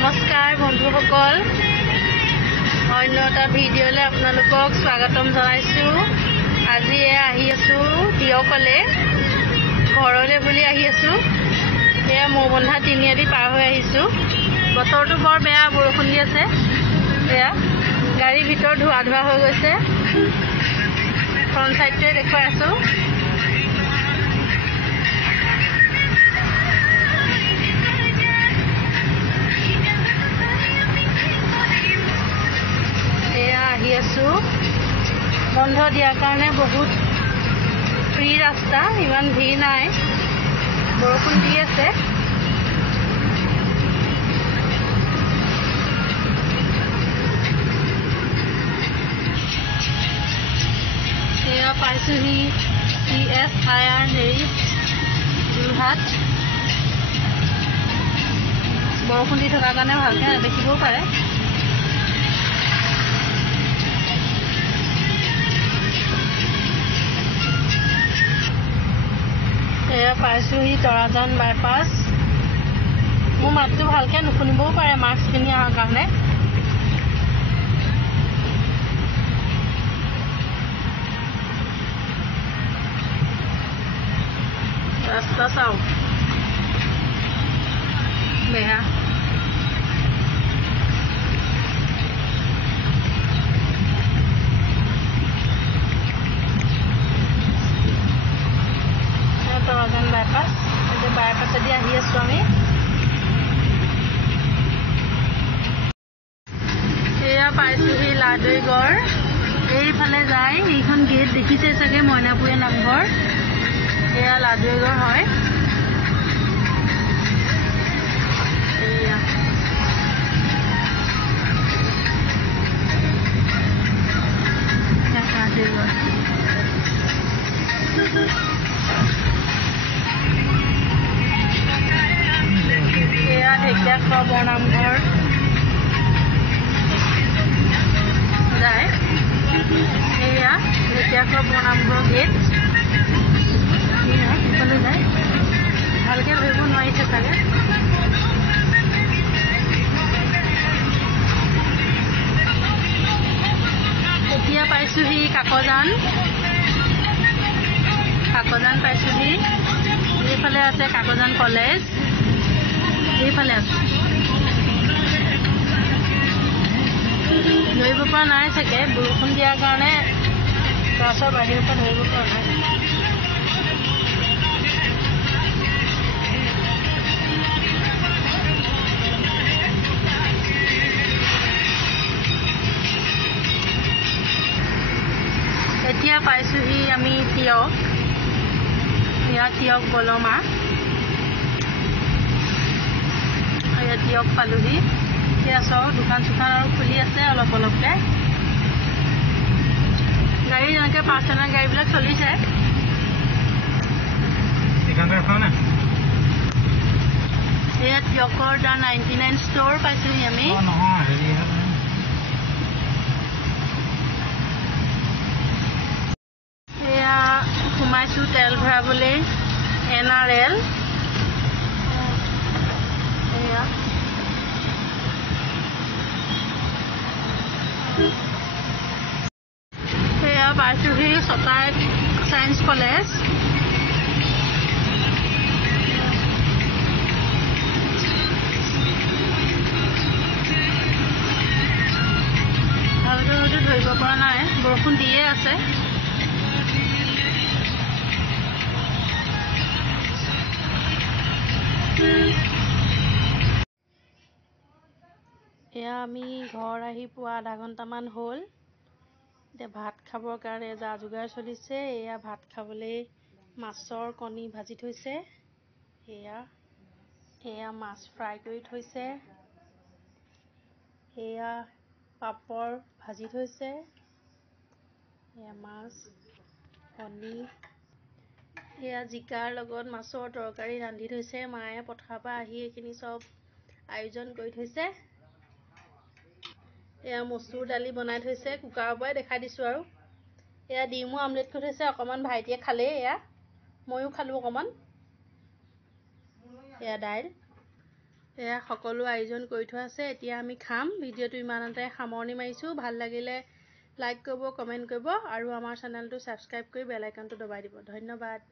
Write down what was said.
নমস্কাৰ বন্ধুসকল, অন্য এটা ভিডিঅ'লৈ আপোনালোকক স্বাগতম জনাইছোঁ। আজি আহি আছোঁ দিয়কলে ঘৰলৈ বুলি আহি আছোঁ। এয়া মৌবন্ধা তিনিআলি পাৰ হৈ আহিছোঁ। বতৰটো বৰ বেয়া, বৰষুণ দি আছে। এয়া গাড়ীৰ ভিতৰত ধোৱা হৈ গৈছে। ফ্ৰণ্ট চাইডটোৱে দেখুৱাই আছোঁ। আহি আছোঁ বন্ধ দিয়াৰ কাৰণে বহুত ফ্ৰী ৰাস্তা, ইমান ভিৰ নাই, বৰষুণ দি আছে। এয়া পাইছোঁহি CSIR হেৰি যোৰহাট। বৰষুণ দি থকাৰ কাৰণে ভালকৈ নেদেখিবও পাৰে। এয়া পাইছোঁহি তৰাজান বাইপাছ। মোৰ মাতটো ভালকৈ নুশুনিবও পাৰে মাস্ক পিন্ধি অহাৰ কাৰণে। ৰাস্তা চাওক, বেয়া। তৰাজান বাইপাছ, এতিয়া বাইপাছেদি আহি আছোঁ আমি। এয়া পাইছোঁহি লাহদৈগড়। এইফালে যায়, এইখন গেট দেখিছে চাগে, মইনাপুৰীয়া নামঘৰ। এয়া লাহদৈগড় হয়। এয়া লাহদৈগড়। এয়া ঢেকীয়াখোৱা বৰনামঘৰ যায়। এয়া ঢেকীয়াখোৱা বৰনামঘৰ গেট। সেইফালে যায়, ভালকৈ ধৰিব নোৱাৰিছে চাগে। এতিয়া পাইছোঁহি কাকজান পাইছোঁহি। এইফালে আছে কাকজান কলেজ, এইফালে আছে। ধৰিব পৰা নাই চাগে, বৰষুণ দিয়াৰ কাৰণে ক্লাছৰ বাহিৰৰ পৰা ধৰিব পৰা নাই। এতিয়া পাইছোঁহি আমি তিয়ক। এয়া তিয়ক বলমা। এয়া তিয়ক পালোহি। এতিয়া চব দোকান চোকান আৰু খুলি আছে অলপ অলপকৈ। গাড়ী যেনেকৈ পাৰ্চনেল গাড়ীবিলাক চলিছে। এয়া তিয়কৰ দা 99 ষ্ট'ৰ পাইছোঁহি আমি। এয়া সোমাইছোঁ তেল ভৰাবলৈ NRL। এয়া সেয়া পাইছোঁহি চতাইত চায়েন্স কলেজ। ভালকৈ হয়তো ধৰিব পৰা নাই, বৰষুণ দিয়ে আছে। এয়া আমি ঘৰ আহি পোৱা আধা ঘণ্টামান হ'ল। এতিয়া ভাত খাবৰ কাৰণে যা যোগাৰ চলিছে। এয়া ভাত খাবলৈ মাছৰ কণী ভাজি থৈছে। এয়া মাছ ফ্ৰাই কৰি থৈছে। এয়া পাপৰ ভাজি থৈছে। এয়া মাছ, কণী। এয়া জিকাৰ লগত মাছৰ তৰকাৰী ৰান্ধি থৈছে মায়ে। পথাৰৰ পৰা আহি এইখিনি চব আয়োজন কৰি থৈছে। এয়া মচুৰ দালি বনাই থৈছে, কুকাৰৰ পৰাই দেখাই দিছোঁ আৰু। এয়া ডিমো আমলেট কৰি থৈছে, অকণমান ভাইটিয়ে খালেই। এয়া ময়ো খালোঁ অকণমান। এয়া দাইল। এয়া সকলো আয়োজন কৰি থোৱা আছে এতিয়া আমি খাম ভিডিঅ'টো ইমানতে সামৰণি মাৰিছোঁ ভাল লাগিলে লাইক কৰিব কমেণ্ট কৰিব আৰু আমাৰ চেনেলটো ছাবস্ক্ৰাইব কৰি বেল আইকনটো দবাই দিব ধন্যবাদ